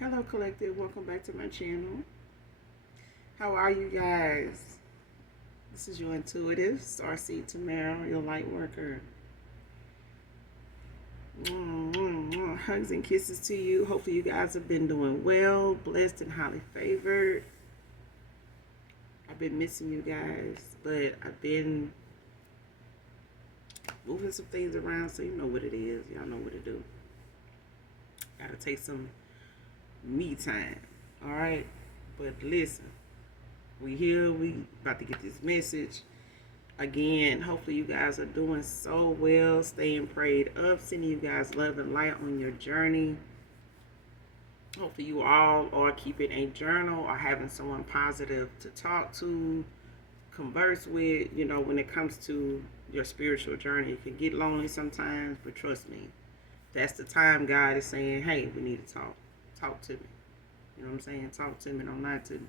Hello, Collective. Welcome back to my channel. How are you guys? This is your intuitive, Starseed Tamara, your light worker. Hugs and kisses to you. Hopefully, you guys have been doing well, blessed, and highly favored. I've been missing you guys, but I've been moving some things around, so you know what it is. Y'all know what to do. Gotta take some me time. All right? But listen. We here, we about to get this message. Again, hopefully you guys are doing so well, staying prayed up, sending you guys love and light on your journey. Hopefully you all are keeping a journal or having someone positive to talk to, converse with. You know, when it comes to your spiritual journey, it can get lonely sometimes, but trust me, that's the time God is saying, hey, we need to talk. Talk to me. You know what I'm saying? Talk to me, don't lie to me.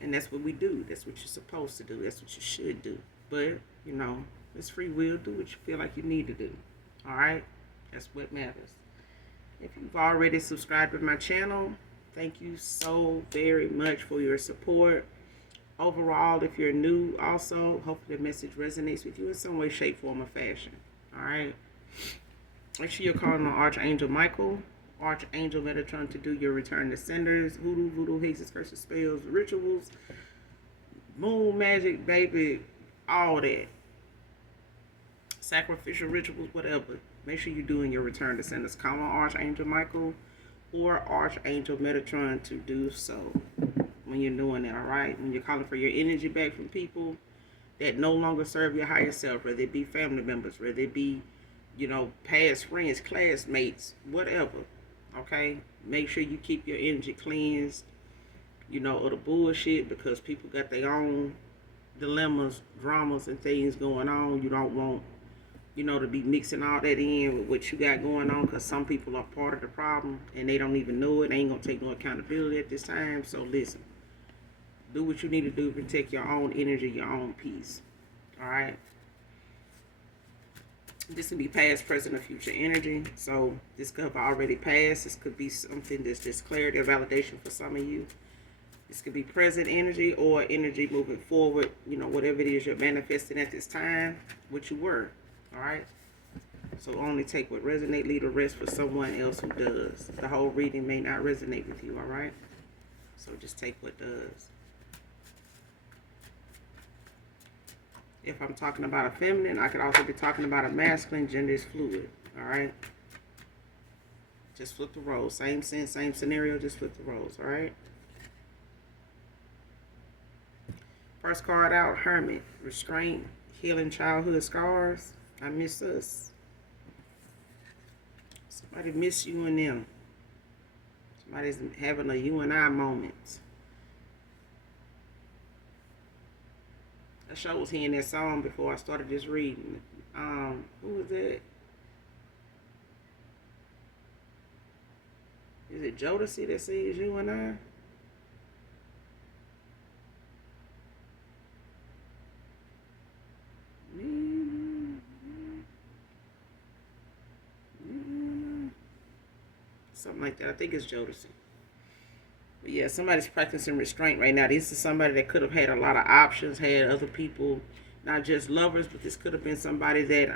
And that's what we do. That's what you're supposed to do. That's what you should do. But, you know, it's free will. Do what you feel like you need to do. All right? That's what matters. If you've already subscribed to my channel, thank you so very much for your support. Overall, if you're new, also, hopefully the message resonates with you in some way, shape, form, or fashion. All right? Make sure you're calling on Archangel Michael, Archangel Metatron to do your return to senders, hoodoo, voodoo, hexes, curses, spells, rituals, moon magic, baby, all that. Sacrificial rituals, whatever. Make sure you're doing your return to senders. Call on Archangel Michael or Archangel Metatron to do so when you're doing that, all right? When you're calling for your energy back from people that no longer serve your higher self, whether it be family members, whether it be, you know, past friends, classmates, whatever. Okay, make sure you keep your energy cleansed, you know, of the bullshit, because people got their own dilemmas, dramas, and things going on. You don't want, you know, to be mixing all that in with what you got going on, because some people are part of the problem and they don't even know it. They ain't gonna take no accountability at this time. So listen, do what you need to do to protect your own energy, your own peace. All right. This can be past, present, or future energy. So this could have already passed. This could be something that's just clarity or validation for some of you. This could be present energy or energy moving forward. You know, whatever it is you're manifesting at this time, what you were. All right. So only take what resonates, leave the rest for someone else who does. The whole reading may not resonate with you. All right. So just take what does. If I'm talking about a feminine, I could also be talking about a masculine. Gender is fluid. All right. Just flip the roles. Same sense, same scenario. Just flip the roles. All right. First card out, Hermit. Restraint, healing childhood scars. I miss us. Somebody miss you and them. Somebody's having a you and I moment. I sure was hearing that song before I started just reading. Who was that? Is it Jodeci that says you and I? Something like that. I think it's Jodeci. But yeah, somebody's practicing restraint right now. This is somebody that could have had a lot of options, had other people, not just lovers, but this could have been somebody that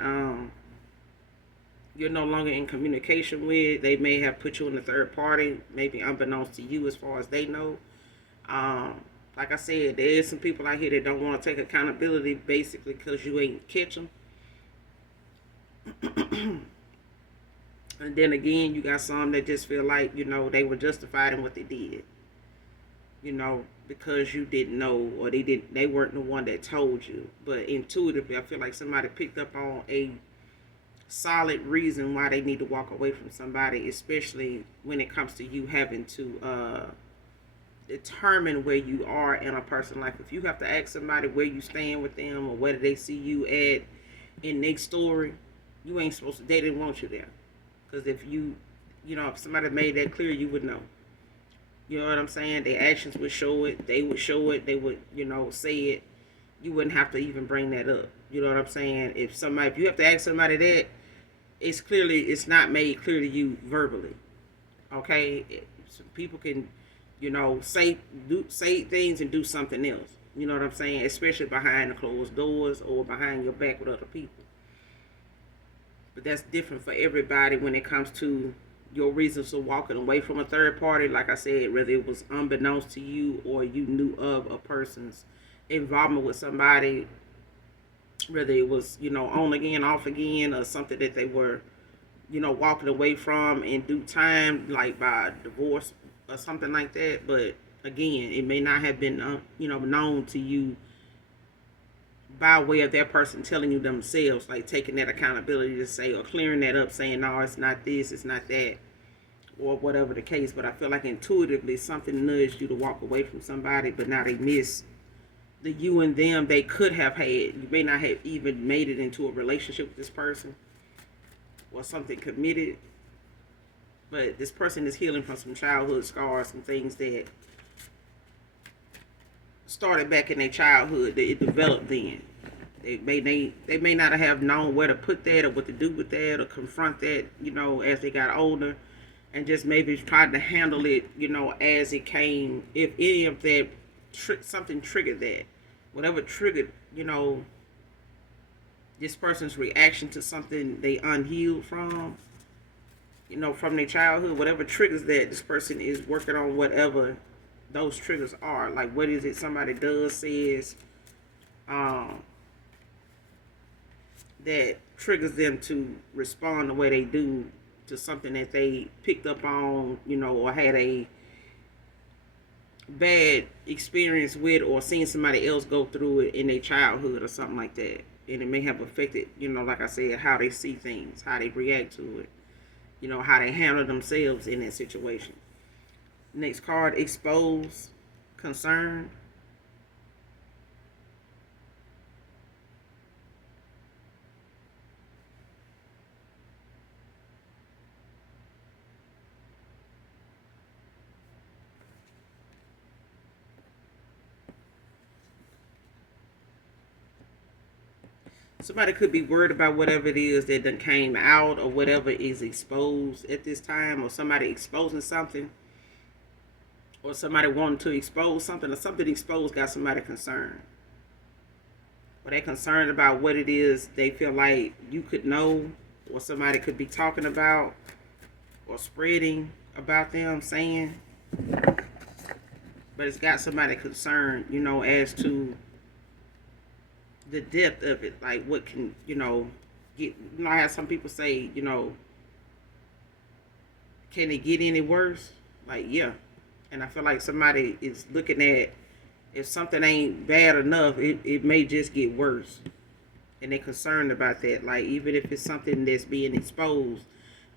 you're no longer in communication with. They may have put you in the third party, maybe unbeknownst to you as far as they know. Like I said, there is some people out here that don't want to take accountability basically because you ain't catch them. And then again, you got some that just feel like, you know, they were justified in what they did. You know, because you didn't know, or they weren't the one that told you. But intuitively, I feel like somebody picked up on a solid reason why they need to walk away from somebody, especially when it comes to you having to determine where you are in a person's life. If you have to ask somebody where you stand with them or whether they see you at in their story, you ain't supposed to. They didn't want you there, because if you know, if somebody made that clear, you would know. You know what I'm saying? Their actions would show it. They would show it. They would, you know, say it. You wouldn't have to even bring that up. You know what I'm saying? If you have to ask somebody that, it's not made clear to you verbally. Okay, so people can, say things and do something else. You know what I'm saying? Especially behind the closed doors or behind your back with other people. But that's different for everybody when it comes to your reasons for walking away from a third party. Like I said, whether it was unbeknownst to you or you knew of a person's involvement with somebody, whether it was, on again, off again, or something that they were, walking away from in due time, like by divorce or something like that. But again, it may not have been, known to you by way of that person telling you themselves, like taking that accountability to say, or clearing that up, saying, no, it's not this, it's not that, or whatever the case. But I feel like intuitively something nudged you to walk away from somebody, but now they miss the you and them they could have had. You may not have even made it into a relationship with this person or something committed, but this person is healing from some childhood scars, some things that started back in their childhood that it developed then. They may not have known where to put that or what to do with that or confront that, as they got older, and just maybe tried to handle it, as it came. If any of that something triggered that, whatever triggered, this person's reaction to something they unhealed from, from their childhood, whatever triggers that, this person is working on whatever those triggers are. Like, what is it somebody does, says, that triggers them to respond the way they do to something that they picked up on, or had a bad experience with, or seen somebody else go through it in their childhood or something like that. And it may have affected, like I said, how they see things, how they react to it, how they handle themselves in that situation. Next card, expose, concern. Somebody could be worried about whatever it is that done came out or whatever is exposed at this time, or somebody exposing something, or somebody wanting to expose something, or something exposed got somebody concerned. Or they're concerned about what it is they feel like you could know, or somebody could be talking about, or spreading about them, saying. But it's got somebody concerned, as to the depth of it. Like, what can, get, I have some people say, can it get any worse? Like, yeah. And I feel like somebody is looking at, if something ain't bad enough, it may just get worse. And they're concerned about that. Like, even if it's something that's being exposed,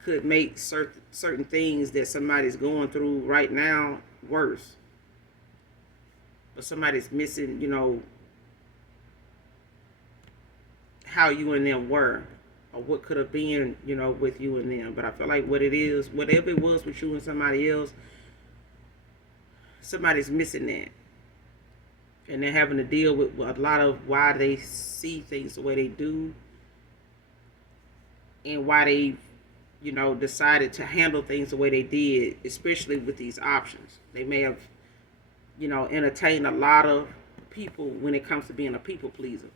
could make certain things that somebody's going through right now worse. But somebody's missing, how you and them were, or what could have been, with you and them. But I feel like what it is, whatever it was with you and somebody else, somebody's missing that. And they're having to deal with a lot of why they see things the way they do, and why they, decided to handle things the way they did, especially with these options. They may have, entertained a lot of people when it comes to being a people pleaser.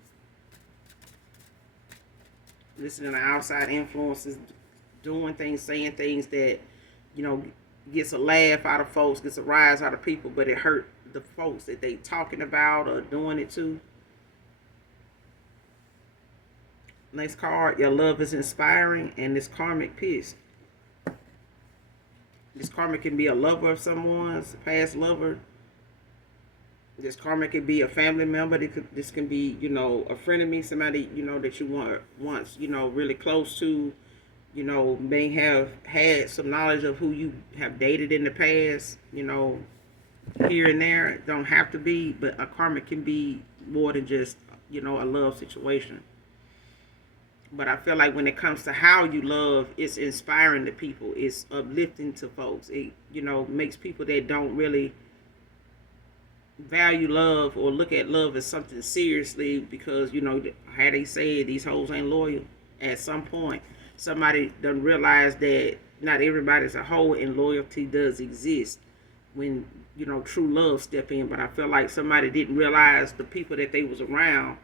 Listening to outside influences, doing things, saying things that, gets a laugh out of folks, gets a rise out of people, but it hurt the folks that they talking about or doing it to. Next card, your love is inspiring, and this karmic piece. This karmic can be a lover of someone's, a past lover. This karmic could be a family member. This can be, a friend of me, somebody, that you want once, really close to, may have had some knowledge of who you have dated in the past, here and there. It don't have to be, but a karmic can be more than just, a love situation. But I feel like when it comes to how you love, it's inspiring to people. It's uplifting to folks. It, makes people that don't really value love or look at love as something seriously, because how they say these hoes ain't loyal. At some point somebody done realize that not everybody's a whole, and loyalty does exist when true love step in. But I feel like somebody didn't realize the people that they was around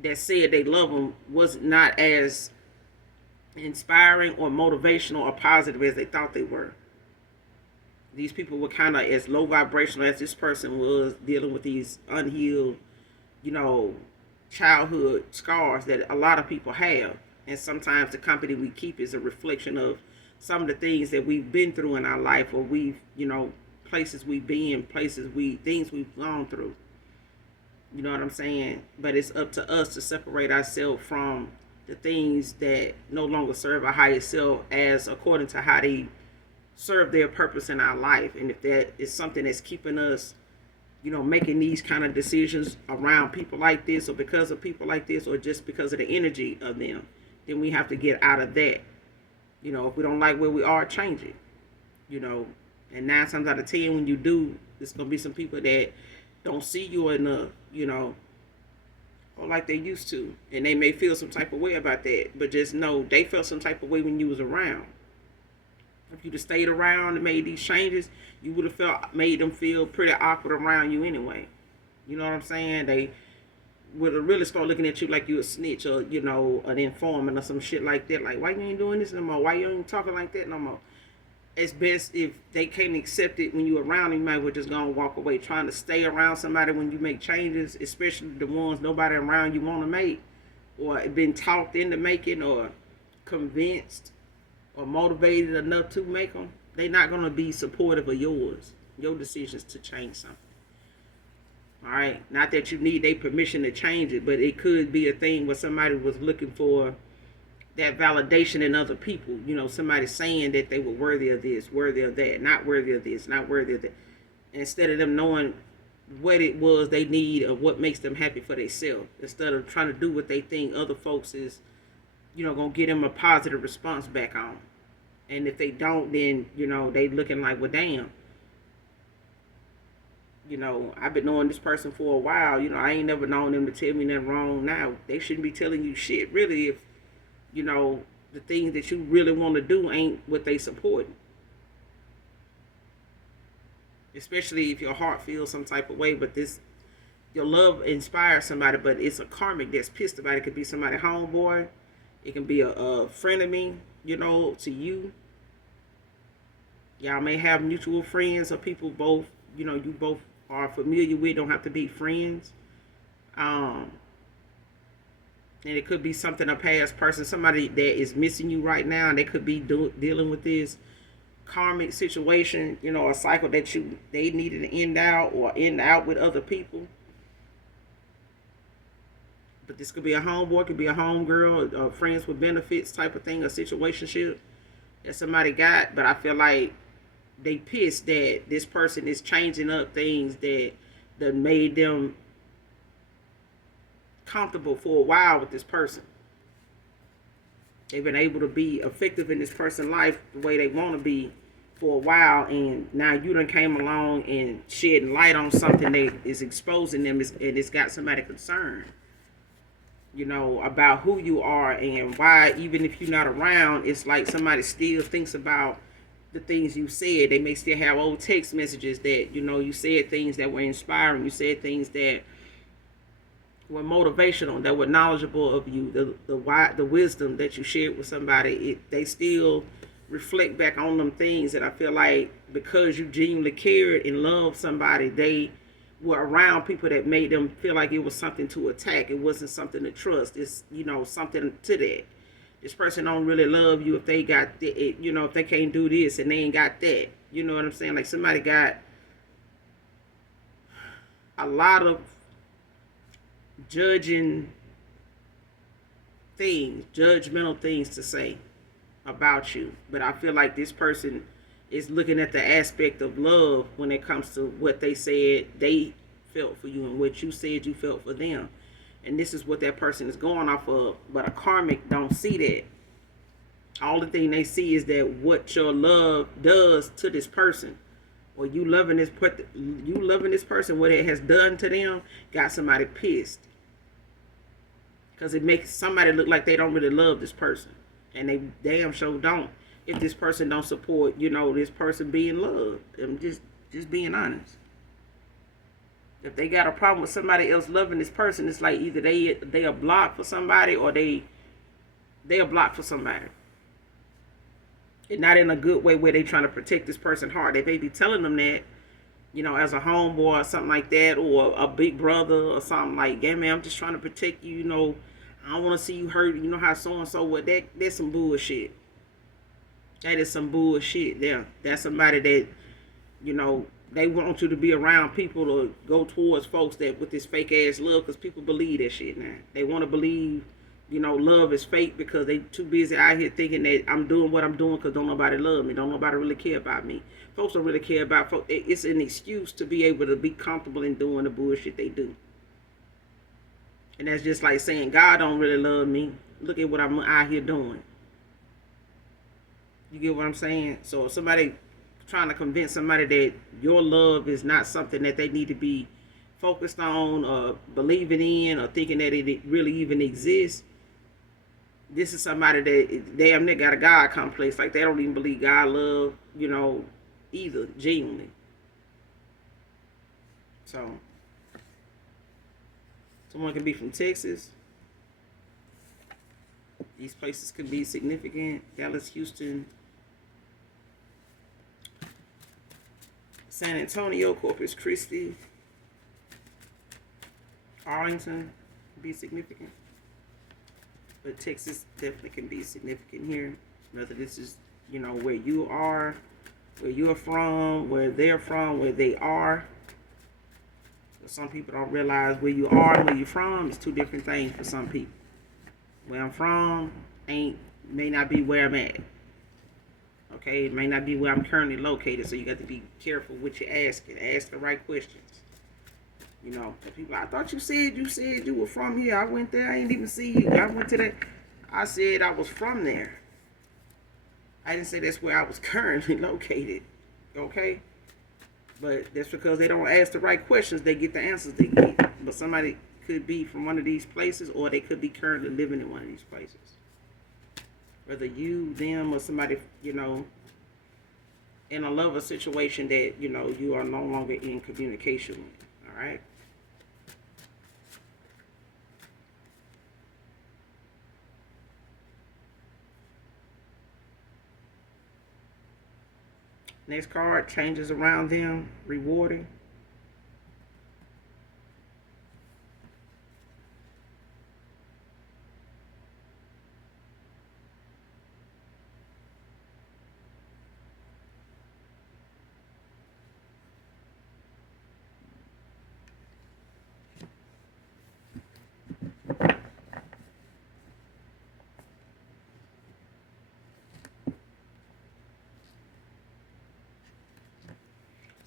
that said they love them was not as inspiring or motivational or positive as they thought they were. These people were kind of as low vibrational as this person was, dealing with these unhealed, you know, childhood scars that a lot of people have. And sometimes the company we keep is a reflection of some of the things that we've been through in our life, or we've, places we've been, things we've gone through. You know what I'm saying? But it's up to us to separate ourselves from the things that no longer serve our higher self as according to how they serve their purpose in our life. And if that is something that's keeping us, making these kind of decisions around people like this, or because of people like this, or just because of the energy of them, then we have to get out of that. If we don't like where we are, change it. And 9 times out of 10, when you do, there's going to be some people that don't see you enough, or like they used to. And they may feel some type of way about that. But just know they felt some type of way when you was around. If you'd have stayed around and made these changes, you would have made them feel pretty awkward around you anyway. You know what I'm saying? They would have really start looking at you like you a snitch, or, an informant or some shit like that. Like, why you ain't doing this no more? Why you ain't talking like that no more? It's best if they can't accept it when you're around them, you might well just go and walk away. Trying to stay around somebody when you make changes, especially the ones nobody around you want to make, or been talked into making, or convinced or motivated enough to make them, they're not going to be supportive of your decisions to change something. All right, not that you need their permission to change it, but it could be a thing where somebody was looking for that validation in other people. Somebody saying that they were worthy of this, worthy of that, not worthy of this, not worthy of that. Instead of them knowing what it was they need or what makes them happy for themselves, instead of trying to do what they think other folks is, gonna get them a positive response back on. And if they don't, then, they looking like, well, damn. I've been knowing this person for a while. I ain't never known them to tell me nothing wrong. Now, they shouldn't be telling you shit, really, if, the things that you really want to do ain't what they support. Especially if your heart feels some type of way, but your love inspires somebody, but it's a karmic that's pissed about it. It could be somebody homeboy. It can be a friend of me, to you. Y'all may have mutual friends or people both, you both are familiar with, don't have to be friends. And it could be something, a past person, somebody that is missing you right now, and they could be dealing with this karmic situation, a cycle that they needed to end out, or end out with other people. But this could be a homeboy, could be a homegirl, friends with benefits type of thing, a situationship that somebody got. But I feel like they pissed that this person is changing up things that made them comfortable for a while with this person. They've been able to be effective in this person's life the way they want to be for a while, and now you done came along and shedding light on something that is exposing them, and it's got somebody concerned, about who you are and why. Even if you're not around, it's like somebody still thinks about the things you said. They may still have old text messages that, you said things that were inspiring. You said things that were motivational, that were knowledgeable of you, the wisdom that you shared with somebody. They still reflect back on them things. And I feel like because you genuinely cared and loved somebody, they were around people that made them feel like it was something to attack. It wasn't something to trust. It's, something to that. This person don't really love you if they got it, if they can't do this and they ain't got that. You know what I'm saying? Like somebody got a lot of judgmental things to say about you. But I feel like this person is looking at the aspect of love when it comes to what they said they felt for you and what you said you felt for them. And this is what that person is going off of. But a karmic don't see that. All the thing they see is that what your love does to this person, or you loving this person, what it has done to them, got somebody pissed. Because it makes somebody look like they don't really love this person. And they damn sure don't. if this person don't support, this person being loved. I'm just being honest. If they got a problem with somebody else loving this person, it's like either they are blocked for somebody, or they are blocked for somebody. And not in a good way where they trying to protect this person's heart. They may be telling them that, as a homeboy or something like that, or a big brother or something like, yeah, man, I'm just trying to protect you, I don't want to see you hurt. You know how so-and-so, what, that's some bullshit. That is some bullshit there. That's somebody that, they want you to be around people to go towards folks that with this fake ass love, because people believe that shit now. They want to believe, love is fake because they too busy out here thinking that I'm doing what I'm doing because don't nobody love me. Don't nobody really care about me. Folks don't really care about folks. It's an excuse to be able to be comfortable in doing the bullshit they do. And that's just like saying God don't really love me. Look at what I'm out here doing. You get what I'm saying? So if somebody trying to convince somebody that your love is not something that they need to be focused on or believing in or thinking that it really even exists, this is somebody that damn near got a God complex. Like they don't even believe God love, either, genuinely. So someone can be from Texas. These places could be significant. Dallas, Houston, San Antonio, Corpus Christi, Arlington can be significant. But Texas definitely can be significant here. Whether this is, where you are, where you're from, where they're from, where they are. But some people don't realize where you are and where you're from is two different things for some people. Where I'm from may not be where I'm at. Okay, it may not be where I'm currently located, so you got to be careful what you're asking. Ask the right questions. People, I thought you said you were from here. I went there. I ain't even see you. I went to that. I said I was from there. I didn't say that's where I was currently located. Okay? But that's because they don't ask the right questions. They get the answers they get. But somebody could be from one of these places, or they could be currently living in one of these places. Whether you, them, or somebody, in a lover situation that, you are no longer in communication with. All right? Next card, changes around them, rewarding.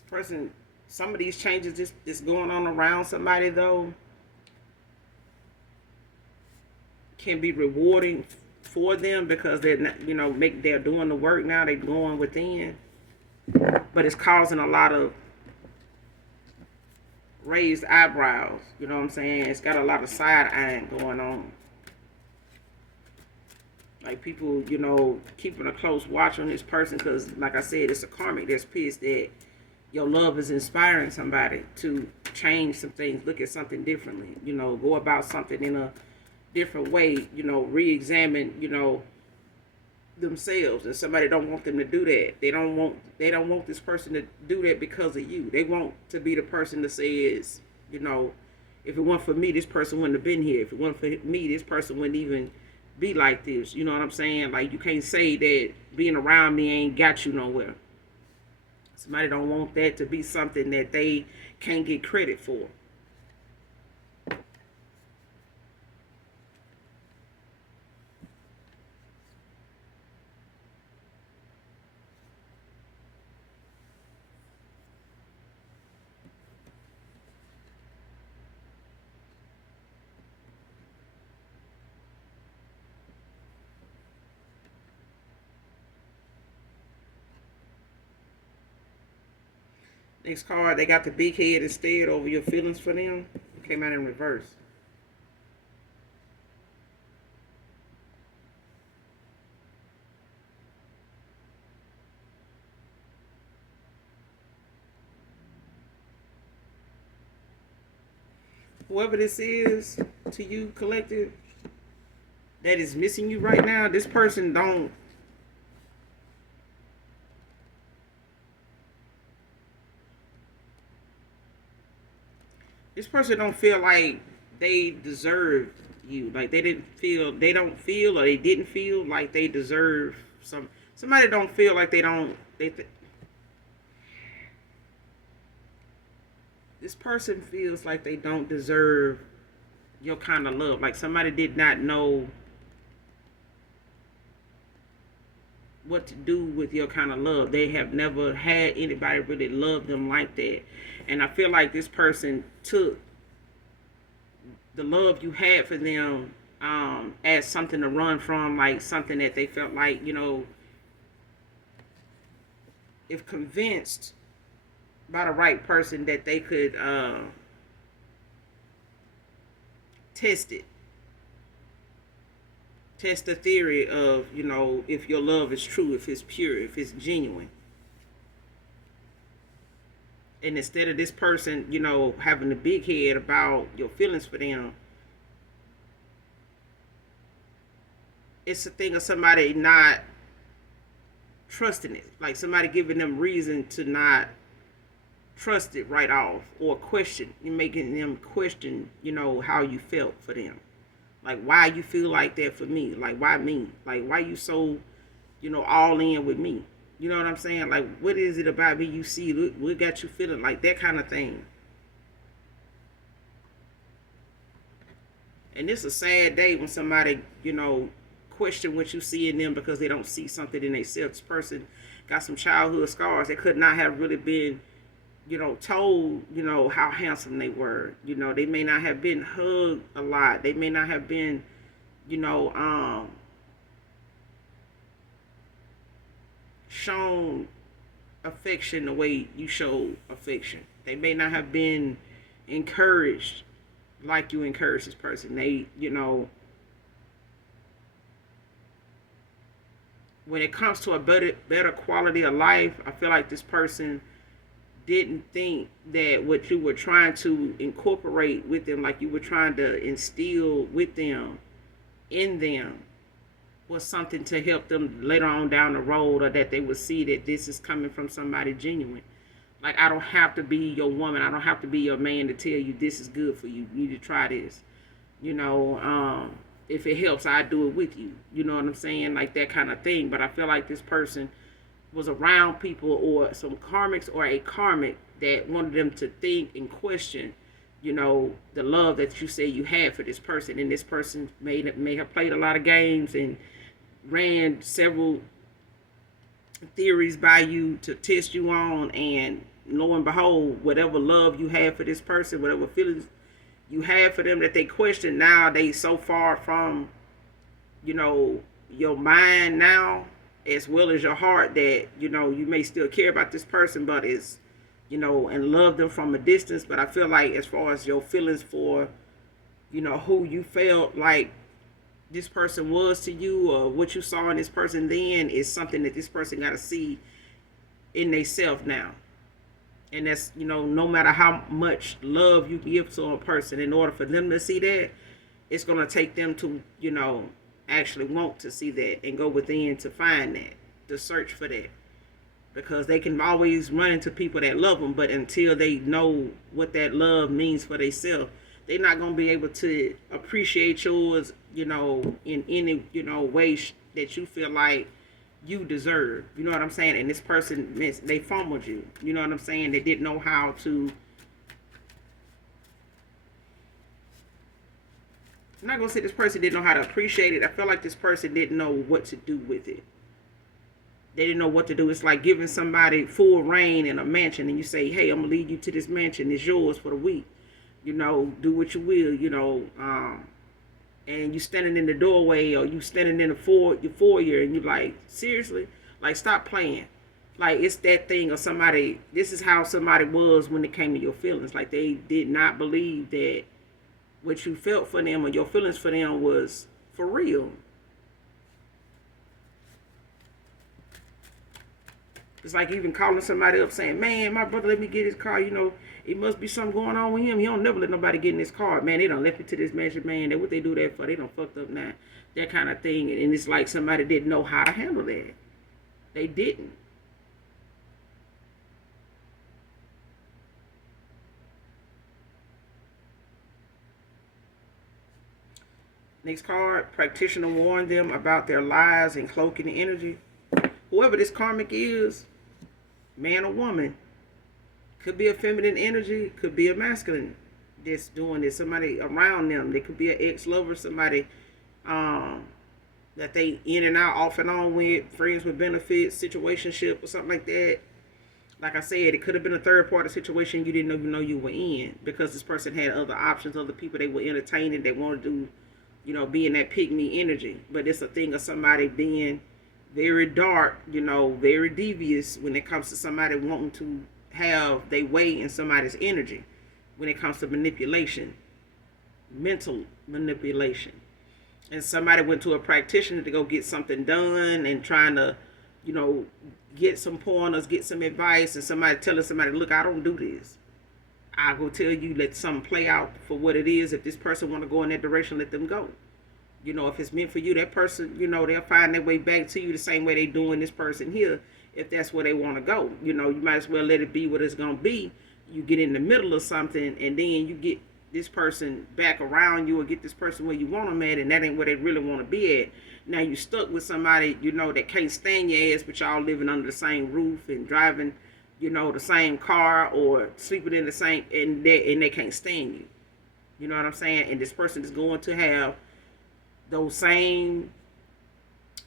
Person, some of these changes that's going on around somebody though can be rewarding for them because they're not, they're doing the work now. They're going within, but it's causing a lot of raised eyebrows. You know what I'm saying? It's got a lot of side eyeing going on. Like people, keeping a close watch on this person because, like I said, it's a karmic that's pissed that your love is inspiring somebody to change some things, look at something differently, go about something in a different way, re-examine, themselves. And somebody don't want them to do that. They don't want this person to do that because of you. They want to be the person that says, if it weren't for me, this person wouldn't have been here. If it weren't for me, this person wouldn't even be like this. You know what I'm saying? Like, you can't say that being around me ain't got you nowhere. Somebody don't want that to be something that they can't get credit for. Next card, they got the big head instead over your feelings for them. It came out in reverse. Whoever this is to you, collective, that is missing you right now, this person don't. This person don't feel like they deserve you. Like they don't feel, or they didn't feel like they deserve somebody don't feel like they don't. This person feels like they don't deserve your kind of love. Like somebody did not know what to do with your kind of love. They have never had anybody really love them like that. And I feel like this person took the love you had for them as something to run from, like something that they felt like, if convinced by the right person that they could test it. Test the theory of, if your love is true, if it's pure, if it's genuine. And instead of this person, having a big head about your feelings for them, it's a thing of somebody not trusting it. Like somebody giving them reason to not trust it right off, or question. You're making them question, how you felt for them. Like, why you feel like that for me? Like, why me? Like, why you so, all in with me? You know what I'm saying? Like, what is it about me you see? What got you feeling like that kind of thing? And it's a sad day when somebody, question what you see in them because they don't see something in themselves. This person got some childhood scars. They could not have really been, told, how handsome they were. They may not have been hugged a lot. They may not have been, shown affection the way you show affection. They may not have been encouraged like you encourage this person. They, when it comes to a better quality of life, I feel like this person didn't think that what you were trying to incorporate with them, like you were trying to instill with them, in them, was something to help them later on down the road, or that they would see that this is coming from somebody genuine. Like, I don't have to be your woman. I don't have to be your man to tell you this is good for you. You need to try this. If it helps, I do it with you. You know what I'm saying? Like that kind of thing. But I feel like this person was around people, or some karmics, or a karmic that wanted them to think and question, the love that you say you had for this person. And this person may have played a lot of games and ran several theories by you to test you on, and lo and behold, whatever love you had for this person, whatever feelings you had for them that they question, now they so far from, your mind now, as well as your heart, that, you may still care about this person, but it's, and love them from a distance. But I feel like as far as your feelings for, who you felt like this person was to you, or what you saw in this person then, is something that this person got to see in themselves now. And that's, no matter how much love you give to a person, in order for them to see that, it's going to take them to, actually want to see that and go within to find that, to search for that. Because they can always run into people that love them, but until they know what that love means for themselves, they're not going to be able to appreciate yours, in any, way that you feel like you deserve. You know what I'm saying? And this person, they fumbled you. You know what I'm saying? They didn't know how to. I'm not going to say this person didn't know how to appreciate it. I feel like this person didn't know what to do with it. They didn't know what to do. It's like giving somebody full reign in a mansion, and you say, hey, I'm going to lead you to this mansion. It's yours for the week. Do what you will, and you standing in the doorway, or you standing in your foyer, and you like, seriously? Like, stop playing. Like, it's that thing of somebody, this is how somebody was when it came to your feelings. Like, they did not believe that what you felt for them, or your feelings for them, was for real. It's like even calling somebody up saying, man, my brother let me get his car. It must be something going on with him. He don't never let nobody get in his car. Man, they done left me to this measure, man. That what they do that for. They done fucked up now. That kind of thing. And it's like somebody didn't know how to handle that. They didn't. Next card, practitioner warned them about their lies and cloaking the energy. Whoever this karmic is, man or woman, could be a feminine energy, could be a masculine that's doing this. Somebody around them. They could be an ex-lover, somebody that they in and out, off and on with, friends with benefits, situationship or something like that. Like I said, it could have been a third party situation you didn't even know you were in because this person had other options, other people they were entertaining, they wanted to, be in that pygmy energy. But it's a thing of somebody being very dark, very devious when it comes to somebody wanting to have their way in somebody's energy when it comes to manipulation, mental manipulation. And somebody went to a practitioner to go get something done and trying to, get some pointers, get some advice, and somebody telling somebody, look, I don't do this. I go tell you, let something play out for what it is. If this person want to go in that direction, let them go. If it's meant for you, that person, they'll find their way back to you the same way they doing this person here. If that's where they want to go, you might as well let it be what it's going to be. You get in the middle of something and then you get this person back around you or get this person where you want them at, and that ain't where they really want to be at. Now you stuck with somebody, that can't stand your ass, but y'all living under the same roof and driving, the same car or sleeping in the same, and they can't stand you. You know what I'm saying? And this person is going to have those same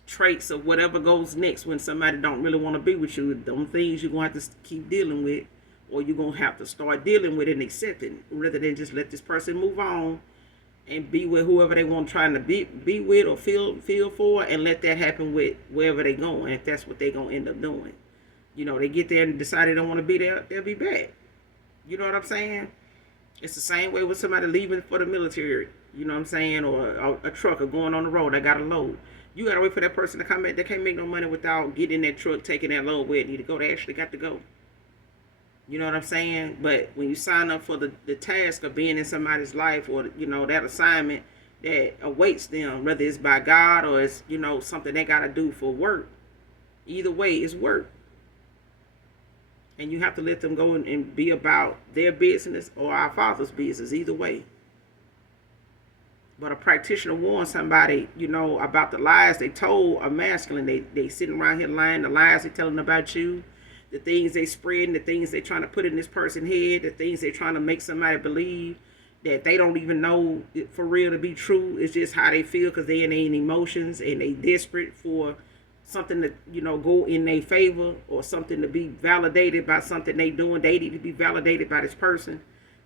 traits of whatever goes next when somebody don't really want to be with you. Them things you're going to have to keep dealing with, or you're going to have to start dealing with and accepting, rather than just let this person move on and be with whoever they want trying to be with or feel for, and let that happen with wherever they going, if that's what they going to end up doing. They get there and decide they don't want to be there, they'll be back. You know what I'm saying? It's the same way with somebody leaving for the military, you know what I'm saying, or a trucker going on the road that got a load. You got to wait for that person to come back. They can't make no money without getting in that truck, taking that load where it need to go. They actually got to go. You know what I'm saying? But when you sign up for the task of being in somebody's life, or, that assignment that awaits them, whether it's by God or it's, something they got to do for work, either way, it's work. And you have to let them go and be about their business or our Father's business, either way. But a practitioner warns somebody, about the lies they told a masculine. They sitting around here lying, the lies they telling about you, the things they spreading, the things they trying to put in this person's head, the things they trying to make somebody believe that they don't even know it for real to be true. It's just how they feel because they in their emotions and they desperate for something to, go in their favor, or something to be validated by something they doing. They need to be validated by this person,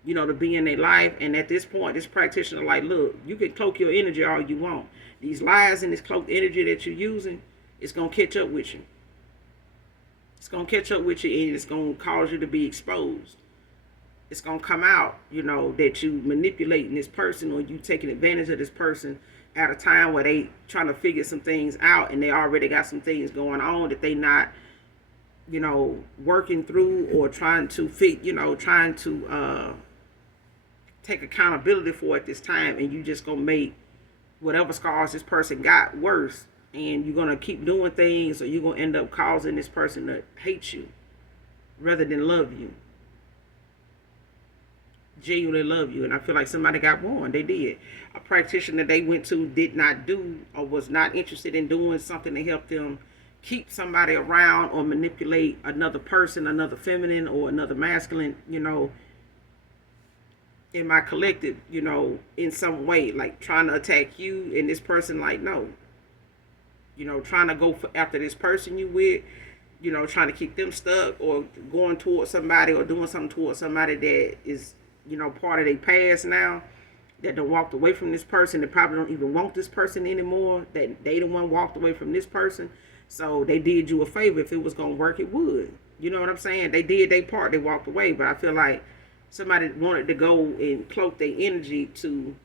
to be in their life. And at this point, this practitioner like, look, you can cloak your energy all you want. These lies and this cloaked energy that you're using, it's going to catch up with you. It's going to catch up with you, and it's going to cause you to be exposed. It's going to come out, that you manipulating this person, or you taking advantage of this person at a time where they trying to figure some things out, and they already got some things going on that they not, working through or trying to take accountability for at this time. And you just going to make whatever scars this person got worse. And you're going to keep doing things, or you're going to end up causing this person to hate you rather than love you. Genuinely love you. And I feel like somebody got warned. They did. A practitioner they went to did not do, or was not interested in doing something to help them keep somebody around or manipulate another person, another feminine or another masculine, in my collective, in some way, like trying to attack you, and this person like, no. Trying to go after this person you with, trying to keep them stuck, or going towards somebody or doing something towards somebody that is, part of their past now, that done walked away from this person, that probably don't even want this person anymore, that they the one walked away from this person. So they did you a favor. If it was going to work, it would. You know what I'm saying? They did their part. They walked away. But I feel like somebody wanted to go and cloak their energy to,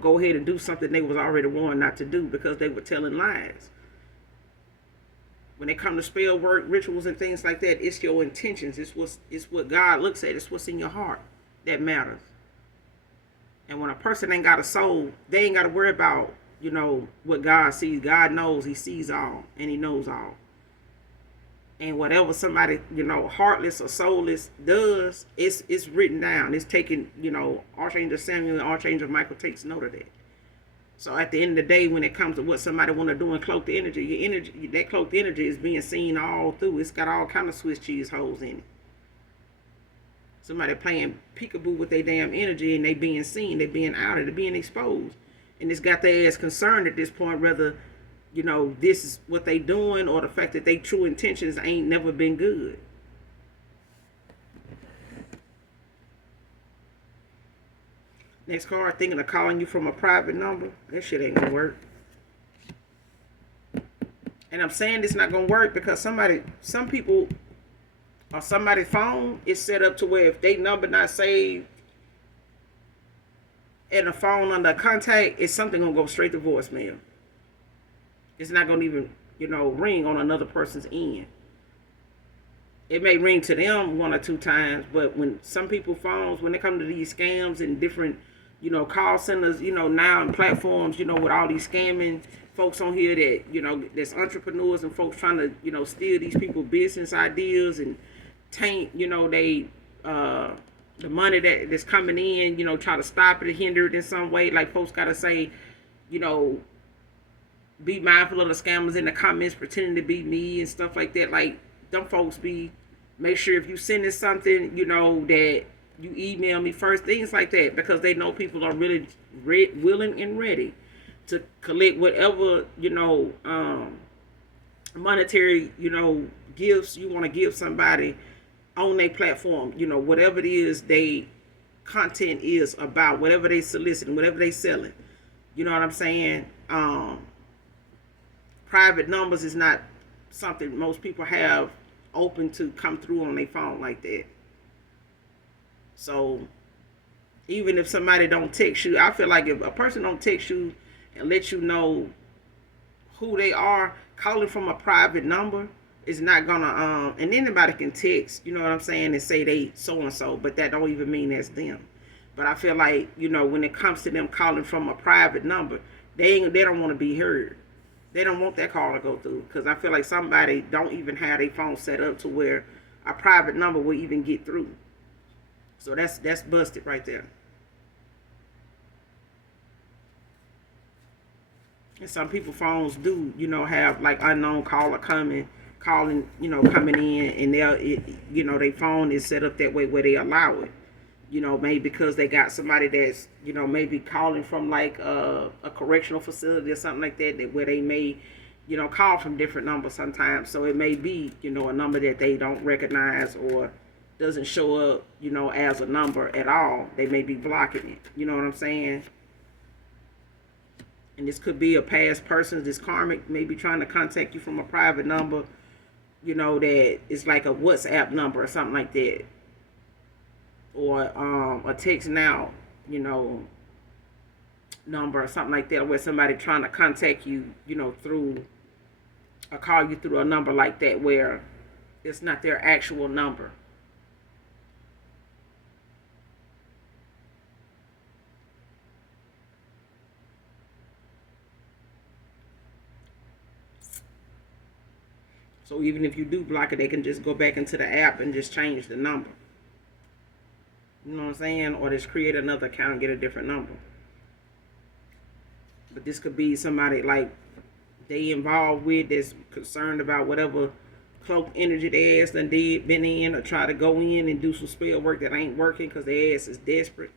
go ahead and do something they was already warned not to do, because they were telling lies. When it comes to spell work, rituals, and things like that, it's your intentions. It's what God looks at. It's what's in your heart that matters. And when a person ain't got a soul, they ain't got to worry about, what God sees. God knows. He sees all, and He knows all. And whatever somebody, heartless or soulless does, it's written down. It's taken, Archangel Samuel and Archangel Michael takes note of that. So at the end of the day, when it comes to what somebody want to do in cloaked energy, your energy, that cloaked energy is being seen all through. It's got all kind of Swiss cheese holes in it. Somebody playing peekaboo with their damn energy, and they being seen, they being outed, they being exposed. And it's got their ass concerned at this point, whether, this is what they doing, or the fact that they true intentions ain't never been good. Next card, thinking of calling you from a private number. That shit ain't gonna work. And I'm saying it's not gonna work because some people, or somebody's phone is set up to where if they number not saved and the phone under contact, it's something gonna go straight to voicemail. It's not gonna even, ring on another person's end. It may ring to them one or two times, but when some people phones, when they come to these scams and different, call centers, now and platforms, with all these scamming folks on here that, there's entrepreneurs and folks trying to, steal these people business ideas and taint, they, the money that's coming in, try to stop it or hinder it in some way. Like folks got to say, be mindful of the scammers in the comments pretending to be me and stuff like that. Like, them folks make sure if you sending something, that you email me first, things like that, because they know people are really willing and ready to collect whatever, monetary, gifts you want to give somebody on their platform, whatever it is they content is about, whatever they soliciting, whatever they selling. You know what I'm saying? Private numbers is not something most people have open to come through on their phone like that. So even if somebody don't text you, I feel like if a person don't text you and let you know who they are, calling from a private number is not gonna and anybody can text, you know what I'm saying, and say they so and so, but that don't even mean that's them. But I feel like, when it comes to them calling from a private number, they don't want to be heard. They don't want that call to go through, because I feel like somebody don't even have their phone set up to where a private number will even get through. So that's busted right there. And some people phones do, have like unknown caller calling, coming in, and their phone is set up that way where they allow it. Maybe because they got somebody that's, maybe calling from like a correctional facility or something like that, where they may, call from different numbers sometimes. So it may be, a number that they don't recognize or doesn't show up, as a number at all. They may be blocking it. You know what I'm saying? And this could be a past person. This karmic may be trying to contact you from a private number, that is like a WhatsApp number or something like that. Or a text now, number or something like that, where somebody trying to contact you, through or call you through a number like that where it's not their actual number. So even if you do block it, they can just go back into the app and just change the number. You know what I'm saying? Or just create another account and get a different number. But this could be somebody like they involved with that's concerned about whatever cloaked energy their ass done been in, or try to go in and do some spell work that ain't working because their ass is desperate.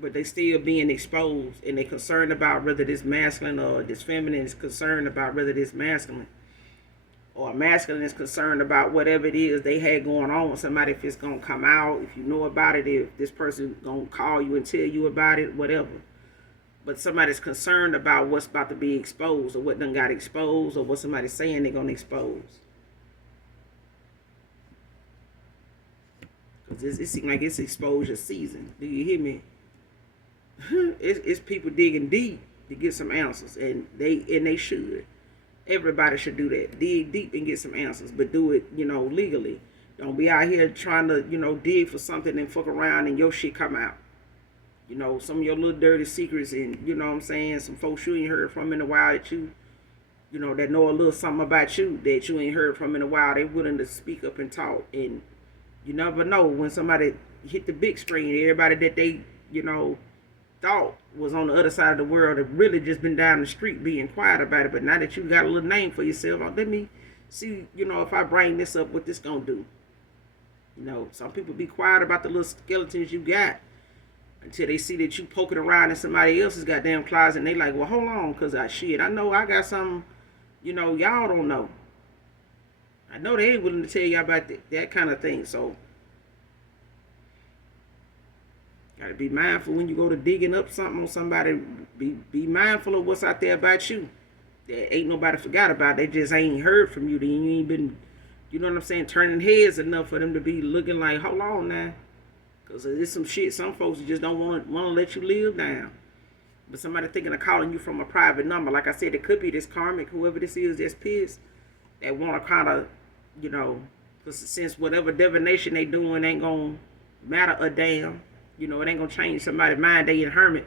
But they still being exposed, and they concerned about whether this masculine or this feminine is concerned about whether this masculine. Or a masculine is concerned about whatever it is they had going on with somebody, if it's going to come out, if you know about it, if this person going to call you and tell you about it, whatever. But somebody's concerned about what's about to be exposed, or what done got exposed, or what somebody's saying they're going to expose. Because it seems like it's exposure season. Do you hear me? It's people digging deep. to get some answers, and they should. Everybody should do that. Dig deep and get some answers, but do it, legally. Don't be out here trying to, dig for something and fuck around and your shit come out. Some of your little dirty secrets, and you know what I'm saying, some folks you ain't heard from in a while that that know a little something about you that you ain't heard from in a while. They willing to speak up and talk, and you never know when somebody hit the big screen. Everybody that they, thought was on the other side of the world have really just been down the street being quiet about it. But now that you got a little name for yourself, let me see, if I bring this up, what this gonna do. Some people be quiet about the little skeletons you got until they see that you poking around in somebody else's goddamn closet, and they like, well, hold on, cause I know I got something, y'all don't know. I know they ain't willing to tell y'all about that kind of thing. So gotta be mindful when you go to digging up something on somebody. Be mindful of what's out there about you that ain't nobody forgot about. They just ain't heard from you. Then you ain't been, you know what I'm saying, turning heads enough for them to be looking like, hold on now. Because there's some shit some folks just don't want to let you live down. But somebody thinking of calling you from a private number, like I said, it could be this karmic, whoever this is that's pissed, that want to kind of, because since whatever divination they doing ain't going to matter a damn, it ain't going to change somebody's mind. They in hermit.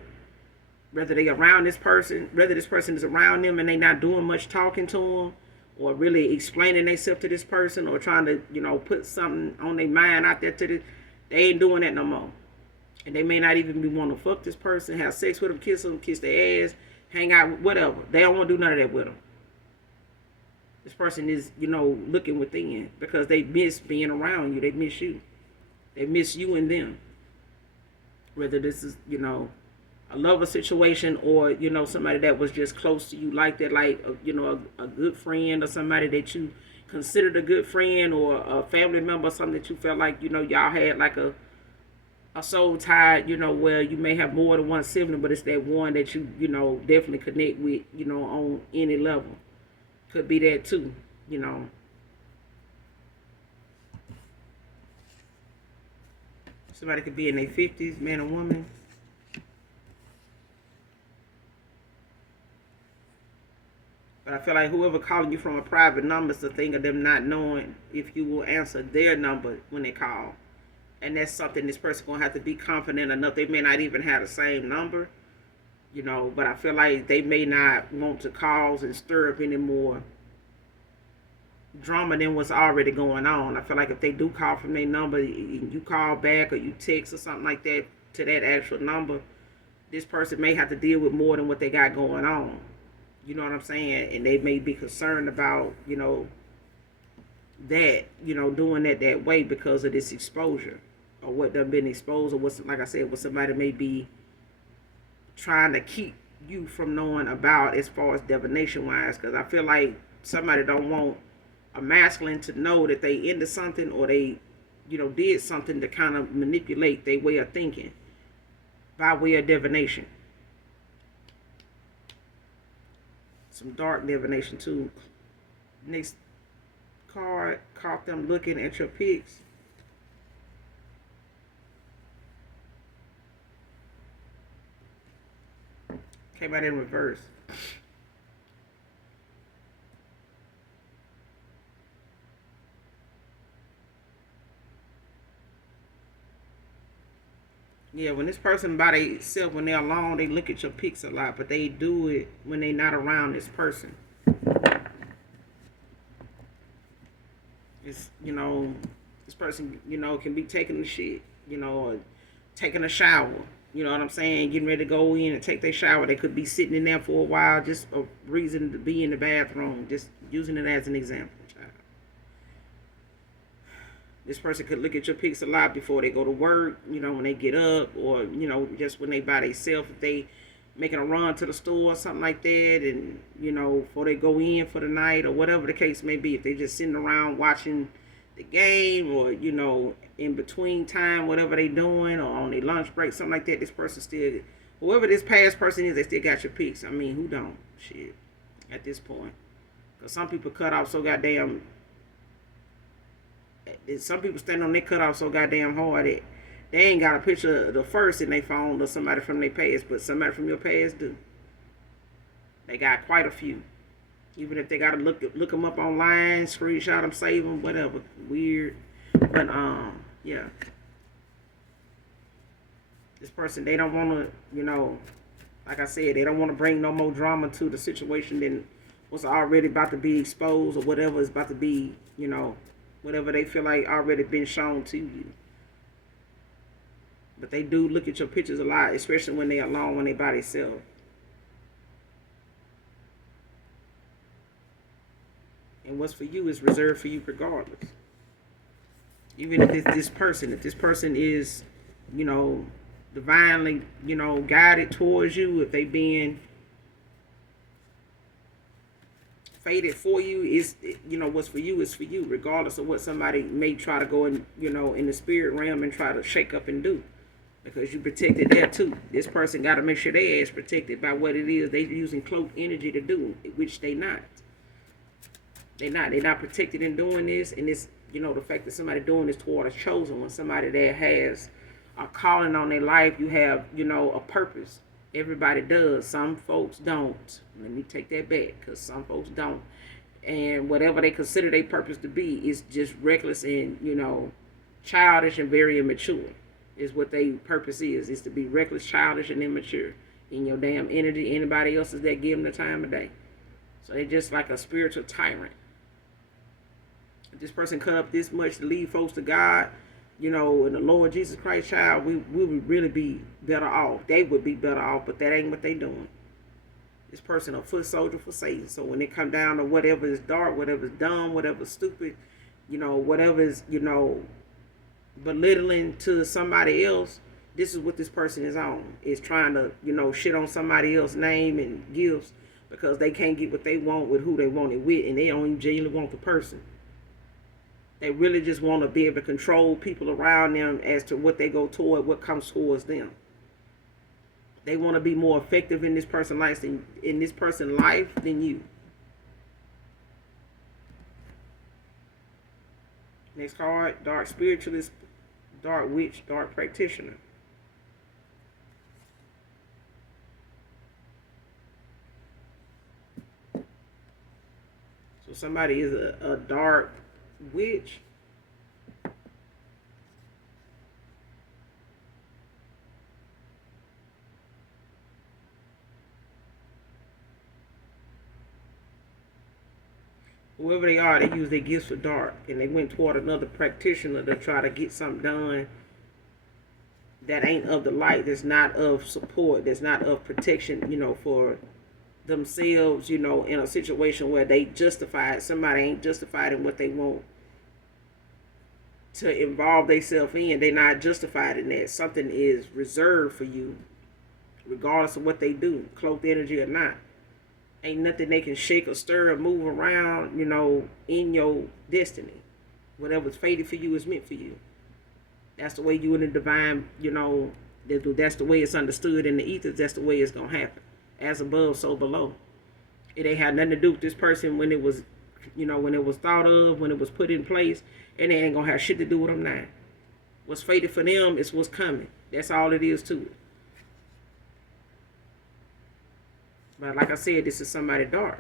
Whether they around this person, whether this person is around them and they not doing much talking to them, or really explaining themselves to this person, or trying to, put something on their mind out there to this, they ain't doing that no more. And they may not even be wanting to fuck this person, have sex with them, kiss their ass, hang out, whatever. They don't want to do none of that with them. This person is, looking within because they miss being around you. They miss you. They miss you and them. Whether this is, a lover situation, or, somebody that was just close to you like that, like, a good friend, or somebody that you considered a good friend, or a family member, something that you felt like, y'all had like a soul tie, where you may have more than one sibling, but it's that one that you, definitely connect with, on any level. Could be that too, Somebody could be in their 50s, man or woman. But I feel like whoever calling you from a private number is the thing of them not knowing if you will answer their number when they call. And that's something this person going to have to be confident enough. They may not even have the same number, but I feel like they may not want to cause and stir up any more drama than what's already going on. I feel like if they do call from their number, you call back or you text or something like that to that actual number, this person may have to deal with more than what they got going on. You know what I'm saying? And they may be concerned about, that, doing that way because of this exposure, or what they've been exposed, or what's, like I said, what somebody may be trying to keep you from knowing about as far as divination wise. Because I feel like somebody don't want a masculine to know that they into something, or they, did something to kind of manipulate their way of thinking by way of divination. Some dark divination too. Next card, caught them looking at your pics. Came out in reverse. Yeah, when this person by themselves, when they're alone, they look at your pics a lot, but they do it when they're not around this person. It's, this person, can be taking the shit, or taking a shower. You know what I'm saying? Getting ready to go in and take their shower. They could be sitting in there for a while, just a reason to be in the bathroom, just using it as an example. This person could look at your pics a lot before they go to work, when they get up, or, just when they by themselves, if they making a run to the store or something like that, and, before they go in for the night, or whatever the case may be. If they just sitting around watching the game, or, in between time, whatever they doing, or on their lunch break, something like that, this person still, whoever this past person is, they still got your pics. I mean, who don't? Shit, at this point. Because some people cut off so goddamn... Some people stand on their cutoff so goddamn hard that they ain't got a picture of the first in their phone or somebody from their past, but somebody from your past do. They got quite a few. Even if they gotta look them up online, screenshot them, save them, whatever. Weird, but yeah. This person, they don't want to, like I said, they don't want to bring no more drama to the situation than what's already about to be exposed or whatever is about to be, whatever they feel like already been shown to you. But they do look at your pictures a lot, especially when they're alone, when they by themselves. And what's for you is reserved for you regardless. Even if it's this person, is, divinely, guided towards you, if they being fated for you, is, what's for you is for you, regardless of what somebody may try to go in, in the spirit realm and try to shake up and do. Because you protected there too. This person got to make sure they ass protected by what it is they using cloaked energy to do, which they not. They're not protected in doing this, and this, the fact that somebody doing this toward a chosen one, somebody that has a calling on their life, you have, a purpose. Everybody does. Some folks don't. Let me take that back, because some folks don't. And whatever they consider their purpose to be is just reckless and, childish and very immature. Is what their purpose is to be reckless, childish, and immature in your damn energy. Anybody else's that give them the time of day. So they're just like a spiritual tyrant. If this person cut up this much to lead folks to God, and the Lord Jesus Christ, child, we would really be better off. They would be better off, but that ain't what they doing. This person a foot soldier for Satan. So when it come down to whatever is dark, whatever is dumb, whatever is stupid, whatever is, belittling to somebody else, this is what this person is on. Is trying to, shit on somebody else's name and gifts because they can't get what they want with who they want it with, and they don't even genuinely want the person. They really just want to be able to control people around them as to what they go toward, what comes towards them. They want to be more effective in this person's life than you. Next card, dark spiritualist, dark witch, dark practitioner. So somebody is a dark witch. Whoever they are, they use their gifts for dark, and they went toward another practitioner to try to get something done that ain't of the light, that's not of support, that's not of protection, for themselves, in a situation where they justified, somebody ain't justified in what they want to involve themselves in. They're not justified in that. Something is reserved for you, regardless of what they do, cloaked energy or not. Ain't nothing they can shake or stir or move around, in your destiny. Whatever's fated for you is meant for you. That's the way you in the divine, that's the way it's understood in the ethers. That's the way it's going to happen. As above, so below. It ain't had nothing to do with this person when it was, when it was thought of, when it was put in place. And it ain't going to have shit to do with them now. What's fated for them is what's coming. That's all it is to it. But like I said, this is somebody dark.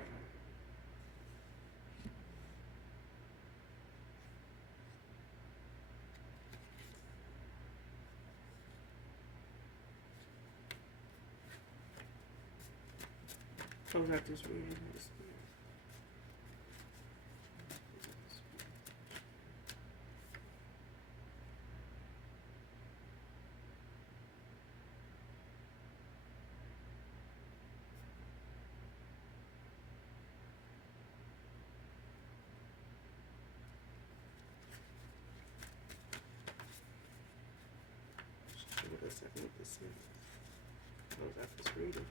Close out this reading. Close out this reading.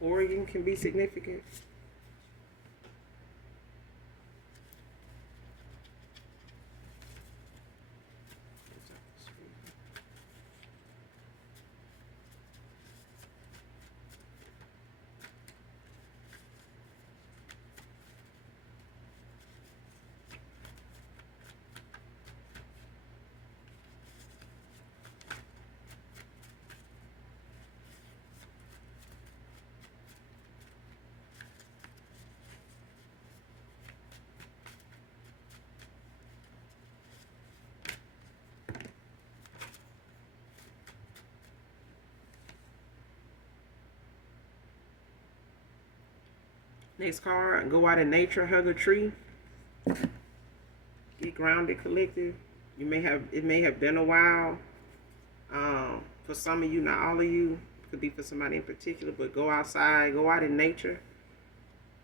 Oregon can be significant. Next card, go out in nature, hug a tree, get grounded, collected. It may have been a while. For some of you, not all of you, it could be for somebody in particular, but go outside, go out in nature.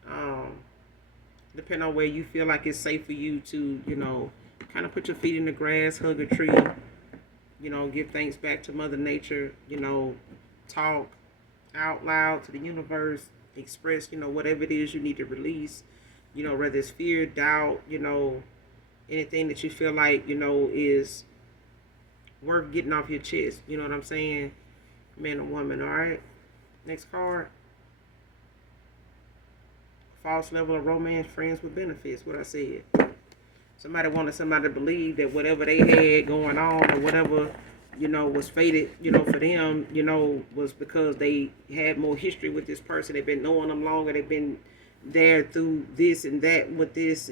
Um, Depending on where you feel like it's safe for you to, kind of put your feet in the grass, hug a tree, give thanks back to Mother Nature, talk out loud to the universe, express, whatever it is you need to release, whether it's fear, doubt, anything that you feel like, is worth getting off your chest. You know what I'm saying? Man or woman, all right? Next card. False level of romance, friends with benefits, what I said. Somebody wanted somebody to believe that whatever they had going on or whatever, was fated, for them, was because they had more history with this person. They've been knowing them longer. They've been there through this and that with this,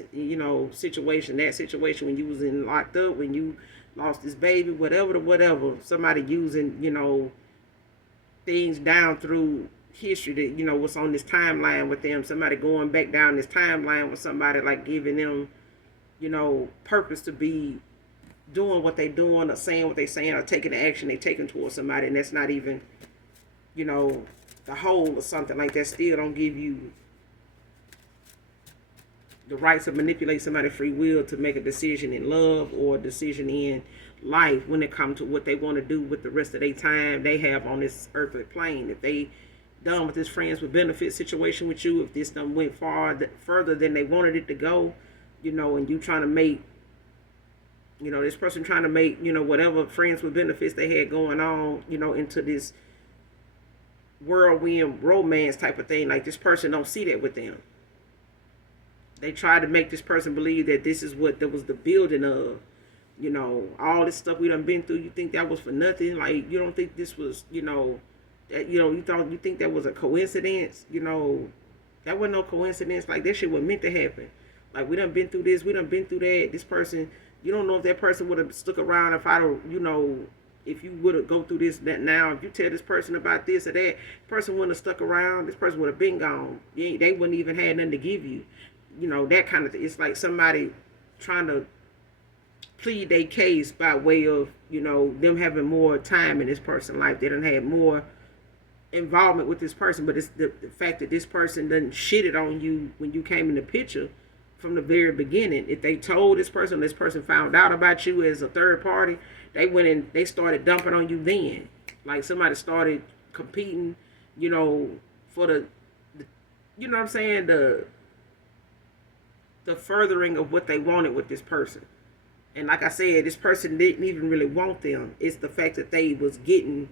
situation, that situation when you was in locked up, when you lost this baby, whatever. Somebody using, things down through history that, what's on this timeline with them. Somebody going back down this timeline with somebody, like giving them, purpose to be doing what they doing or saying what they saying or taking the action they taking towards somebody, and that's not even, the whole or something like that. Still don't give you the right to manipulate somebody's free will to make a decision in love or a decision in life when it comes to what they want to do with the rest of their time they have on this earthly plane. If they done with this friends with benefit situation with you, if this done went further than they wanted it to go, and you trying to make, this person trying to make, whatever friends with benefits they had going on, into this whirlwind romance type of thing, like this person don't see that with them. They try to make this person believe that this is what there was the building of, all this stuff we done been through. You think that was for nothing? Like, you don't think this was, that, you think that was a coincidence? That wasn't no coincidence. Like, that shit was meant to happen. Like, we done been through this, we done been through that. This person, you don't know if that person would have stuck around if if you would have go through this, that now. If you tell this person about this or that, person wouldn't have stuck around. This person would have been gone. They wouldn't even had nothing to give you. That kind of thing. It's like somebody trying to plead their case by way of, them having more time in this person's life. They done had more involvement with this person, but it's the fact that this person done shitted on you when you came in the picture from the very beginning. If they told this person found out about you as a third party, they went and they started dumping on you then. Like somebody started competing, for the you know what I'm saying, the furthering of what they wanted with this person. And like I said, this person didn't even really want them. It's the fact that they was getting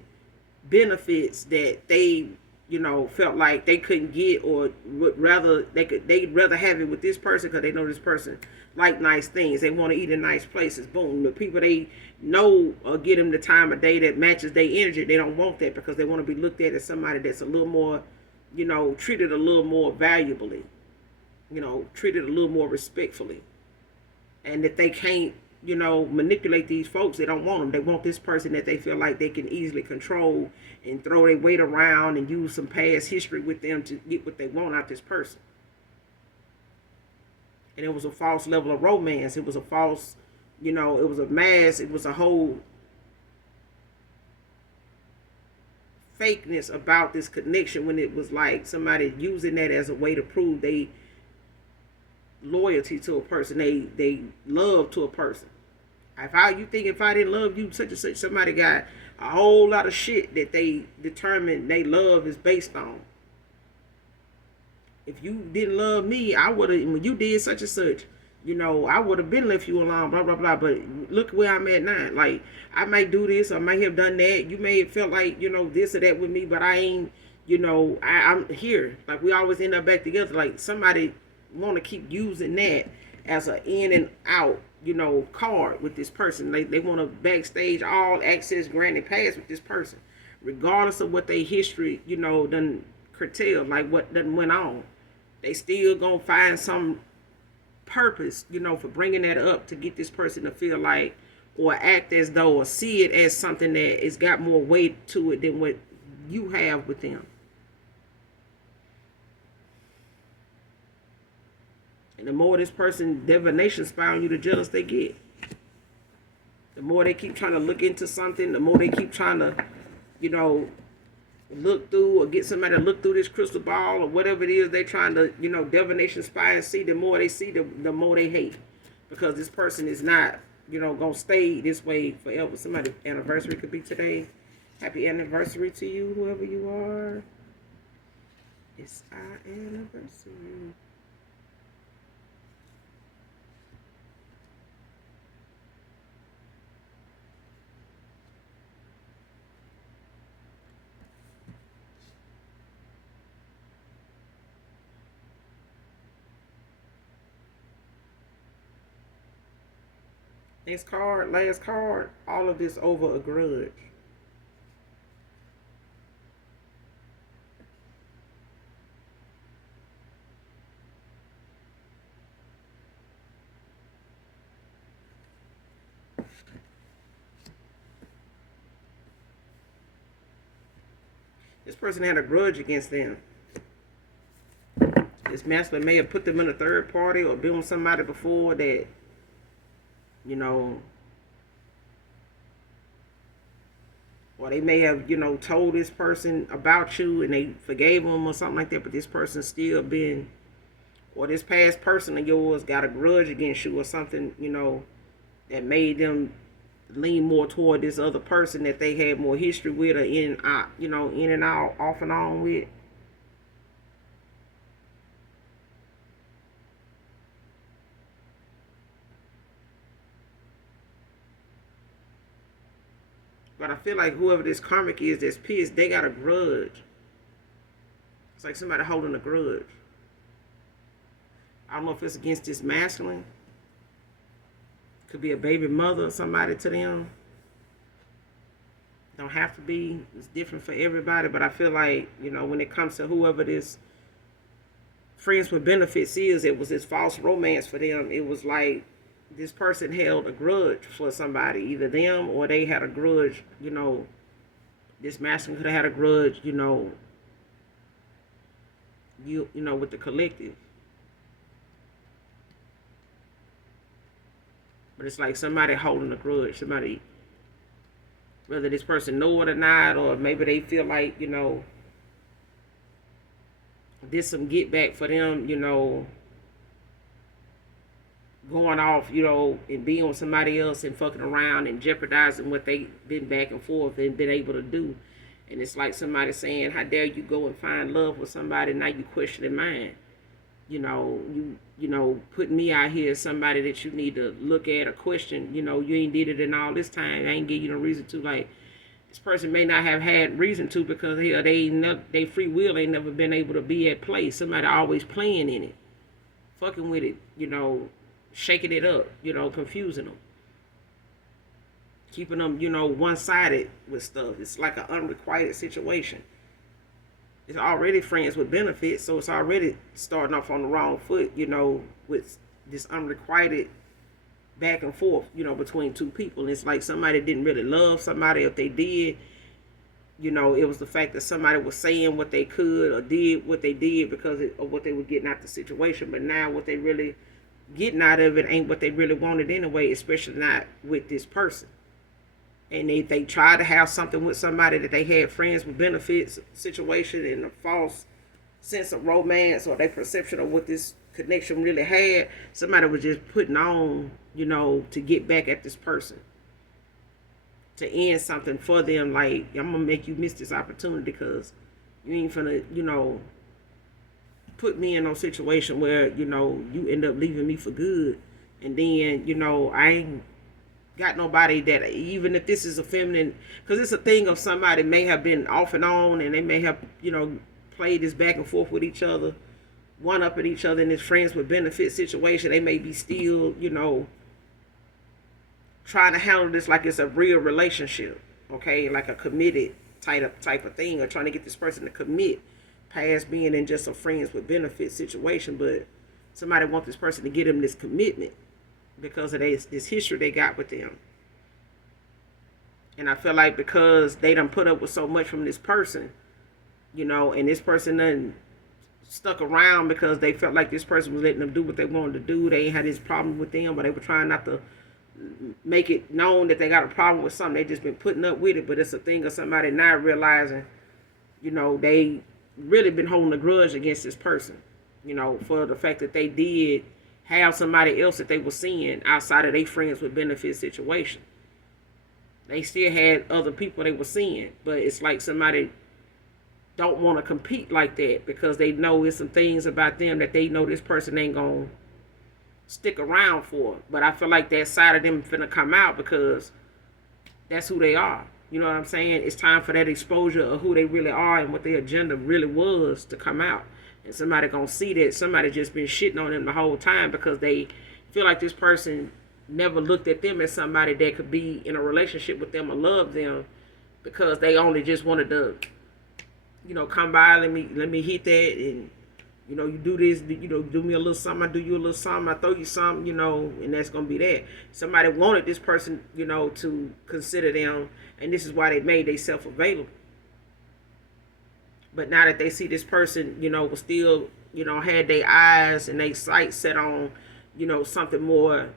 benefits that they, felt like they couldn't get, or would rather they'd rather have it with this person because they know this person like nice things. They want to eat in nice places. Boom. The people they know get them the time of day that matches their energy. They don't want that because they want to be looked at as somebody that's a little more, treated a little more valuably. Treated a little more respectfully. And if they can't, manipulate these folks, they don't want them. They want this person that they feel like they can easily control and throw their weight around and use some past history with them to get what they want out this person. And it was a false level of romance. It was a false, it was a mask. It was a whole fakeness about this connection when it was like somebody using that as a way to prove they loyalty to a person, they love to a person. If I didn't love you, such and such, somebody got a whole lot of shit that they determine they love is based on. If you didn't love me, I would have, when you did such and such, I would have been left you alone, blah, blah, blah. But look where I'm at now. Like, I might do this, I might have done that. You may have felt like, this or that with me, but I ain't, I'm here. Like, we always end up back together. Like, somebody want to keep using that as an in and out, card with this person. They want to backstage all access granted pass with this person, regardless of what their history, done curtailed, like what done went on. They still gonna find some purpose, for bringing that up to get this person to feel like, or act as though, or see it as something that it's got more weight to it than what you have with them. And the more this person divination spy on you, the jealous they get. The more they keep trying to look into something, the more they keep trying to, you know, look through or get somebody to look through this crystal ball or whatever it is they're trying to, divination spy and see. The more they see, the more they hate. Because this person is not, going to stay this way forever. Somebody's anniversary could be today. Happy anniversary to you, whoever you are. It's our anniversary. Next card, last card, all of this over a grudge. This person had a grudge against them. This masculine may have put them in a third party or been with somebody before that, or they may have, told this person about you and they forgave them or something like that, but this person still been, or this past person of yours got a grudge against you or something, that made them lean more toward this other person that they had more history with or in and out, off and on with. But I feel like whoever this karmic is that's pissed, they got a grudge. It's like somebody holding a grudge. I don't know if it's against this masculine. Could be a baby mother or somebody to them. Don't have to be. It's different for everybody. But I feel like, when it comes to whoever this friends with benefits is, it was this false romance for them. It was like this person held a grudge for somebody, either them or they had a grudge, this masculine could have had a grudge, with the collective. But it's like somebody holding a grudge, somebody, whether this person know it or not, or maybe they feel like, this some get back for them, going off, and being with somebody else and fucking around and jeopardizing what they been back and forth and been able to do. And it's like somebody saying, how dare you go and find love with somebody, now you questioning mine. You putting me out here as somebody that you need to look at or question. You ain't did it in all this time. I ain't give you no reason to. Like, this person may not have had reason to because they free will ain't never been able to be at play. Somebody always playing in it, fucking with it, shaking it up, confusing them, keeping them, one-sided with stuff. It's like an unrequited situation. It's already friends with benefits, so it's already starting off on the wrong foot, with this unrequited back and forth, between two people. And it's like somebody didn't really love somebody. If they did, it was the fact that somebody was saying what they could or did what they did because of what they were getting out of the situation. But now what they really getting out of it ain't what they really wanted anyway, especially not with this person. And they try to have something with somebody that they had friends with benefits situation and a false sense of romance or their perception of what this connection really had. Somebody was just putting on, to get back at this person, to end something for them. Like, I'm gonna make you miss this opportunity because you ain't finna, put me in a situation where, you end up leaving me for good. And then, I ain't got nobody that, even if this is a feminine, because it's a thing of somebody may have been off and on, and they may have, played this back and forth with each other, one up at each other in this friends with benefit situation. They may be still, trying to handle this like it's a real relationship, okay, like a committed type of thing, or trying to get this person to commit past being in just a friends with benefit situation. But somebody wants this person to get them this commitment because of this history they got with them. And I feel like because they done put up with so much from this person, and this person done stuck around because they felt like this person was letting them do what they wanted to do. They ain't had this problem with them, but they were trying not to make it known that they got a problem with something. They just been putting up with it. But it's a thing of somebody not realizing, they really been holding a grudge against this person, for the fact that they did have somebody else that they were seeing outside of their friends with benefit situation. They still had other people they were seeing, but it's like somebody don't want to compete like that because they know it's some things about them that they know this person ain't gonna stick around for. But I feel like that side of them finna come out because that's who they are. You know what I'm saying? It's time for that exposure of who they really are and what their agenda really was to come out. And somebody gonna see that somebody just been shitting on them the whole time because they feel like this person never looked at them as somebody that could be in a relationship with them or love them, because they only just wanted to, come by, let me hit that, and you do this, do me a little something, I do you a little something, I throw you something, and that's gonna be that. Somebody wanted this person, to consider them, and this is why they made themselves available. But now that they see this person, was still, had their eyes and their sights set on, something more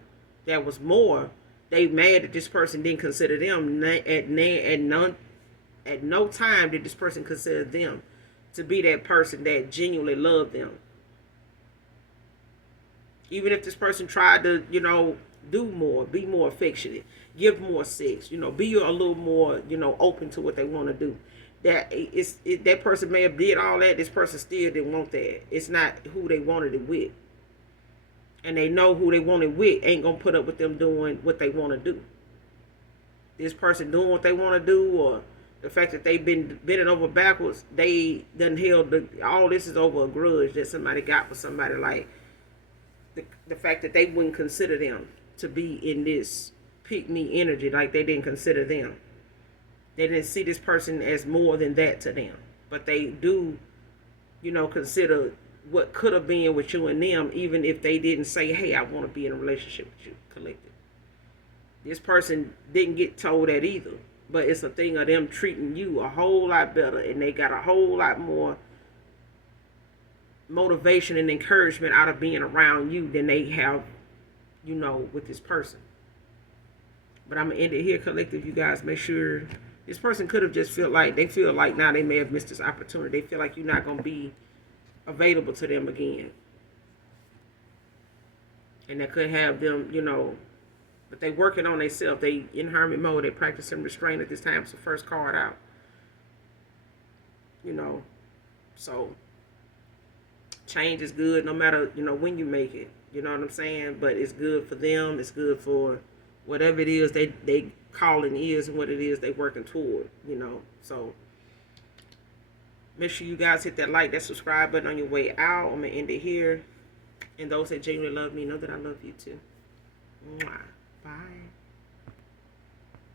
that was more, they mad that this person didn't consider them. At no time did this person consider them to be that person that genuinely loved them. Even if this person tried to, do more, be more affectionate, give more sex, be a little more, open to what they want to do. That person may have did all that. This person still didn't want that. It's not who they wanted it with. And they know who they wanted with ain't going to put up with them doing what they want to do. This person doing what they want to do, or the fact that they've been bending over backwards, they done held all this is over a grudge that somebody got with somebody. Like the fact that they wouldn't consider them to be in this pick me energy, like they didn't consider them. They didn't see this person as more than that to them. But they do, consider what could have been with you and them, even if they didn't say, hey, I want to be in a relationship with you, collective. This person didn't get told that either. But it's a thing of them treating you a whole lot better, and they got a whole lot more motivation and encouragement out of being around you than they have, with this person. But I'm going to end it here, collective. You guys make sure. This person could have just feel like now they may have missed this opportunity. They feel like you're not going to be available to them again. And that could have them, but they working on themselves. They in hermit mode. They practicing restraint at this time. It's the first card out. So change is good no matter, when you make it. You know what I'm saying? But it's good for them. It's good for whatever it is they calling is and what it is they working toward, So make sure you guys hit that like, that subscribe button on your way out. I'm going to end it here. And those that genuinely love me know that I love you too. Mwah. Bye.